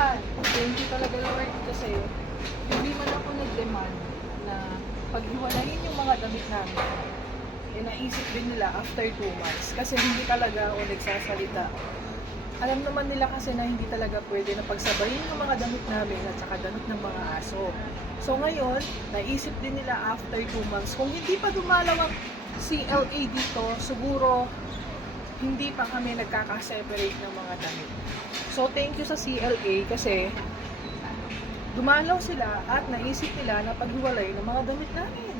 Thank you talaga Lord kasi hindi man ako nag-demand na paghiwalayin yung mga damit namin. Eh, naisip din nila after 2 months kasi hindi talaga ako nagsasalita. Alam naman nila kasi na hindi talaga pwede na pagsabayin yung mga damit namin at saka damit ng mga aso. So ngayon, naisip din nila after 2 months, kung hindi pa dumalaw ang CLA dito, siguro hindi pa kami nagkaka-separate ng mga damit. So thank you sa CLA kasi dumalaw sila at naisip nila na paghiwalay ng mga damit namin.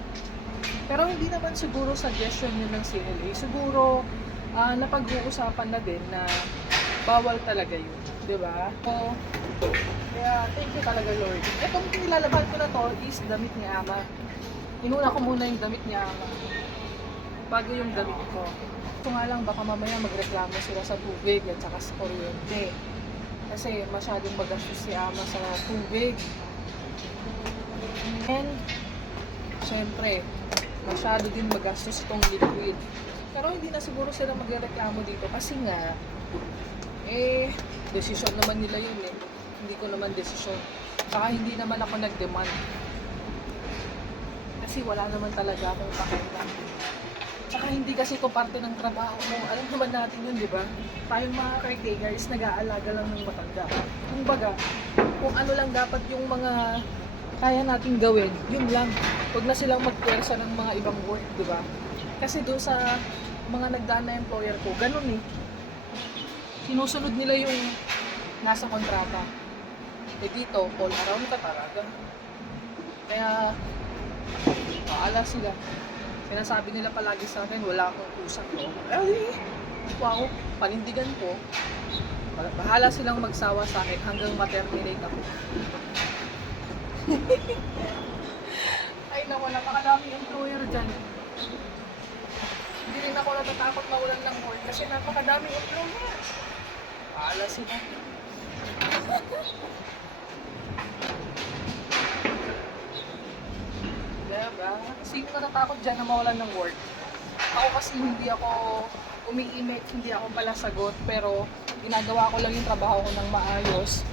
Pero hindi naman siguro suggestion yun ng CLA. Siguro napag-uusapan na din na bawal talaga yun. Diba? So, kaya thank you talaga Lord. Itong nilalabhan ko na to is damit ni Ama. Inuna ko muna yung damit ni Ama bago yung damit ko. So nga lang baka mamaya magreklamo sila sa tubig at saka sa kuryente. Kasi masyadong magastos si Ama sa tubig. And syempre, masyado din magastos itong liquid. Pero hindi na siguro sila magreklamo dito kasi nga desisyon naman nila yun eh. Hindi ko naman desisyon. Saka hindi naman ako nag-demand. Kasi wala naman talaga akong pakialam. Saka hindi kasi ito parte ng trabaho mo. Alam naman natin yun, di ba? Tayong mga caretakers, nag-aalaga lang ng matanda. Kung baga, kung ano lang dapat yung mga kaya nating gawin, yun lang. Huwag na silang magpwersa ng mga ibang work, di ba? Kasi doon sa mga nagdaan na employer ko, ganun eh. Sinusunod nila yung nasa kontrata. Eh dito, all around ka talaga. Kaya, paala sila. Sinasabi nila palagi sa akin, wala akong kusang loob. Ay, wow, panindigan ko. Bahala silang magsawa sa akin hanggang ma-terminate ako. Ay naku, napakadaming employer dyan. Hindi rin ako natatakot mawalan ng work kasi napakadaming employer. Bahala sila. Diba? Sino natatakot dyan na mawalan ng work? Ako kasi hindi ako umiimik, hindi ako pala sagot, pero ginagawa ko lang yung trabaho ko ng maayos.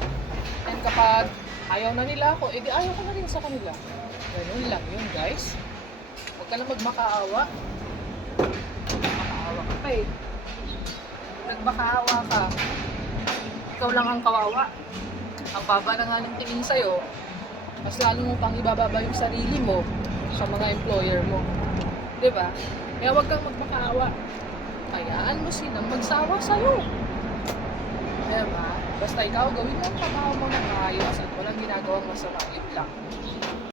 And kapag ayaw na nila ako, edi ayaw ko na rin sa kanila. Ganun lang yun, guys. Huwag ka na magmakaawa. Makaawa ka pa eh. Nagmakaawa ka, ikaw lang ang kawawa. Ang baba na nga ng tingin sa'yo, mas lalo mo pang ibababa yung sarili mo sa mga employer mo. Diba? Kaya huwag kang magmakaawa. Hayaan mo silang magsawa sa'yo. Diba? Basta ikaw gawin mo ang trabaho mo ng ayos at walang ginagawang masama. Yun lang.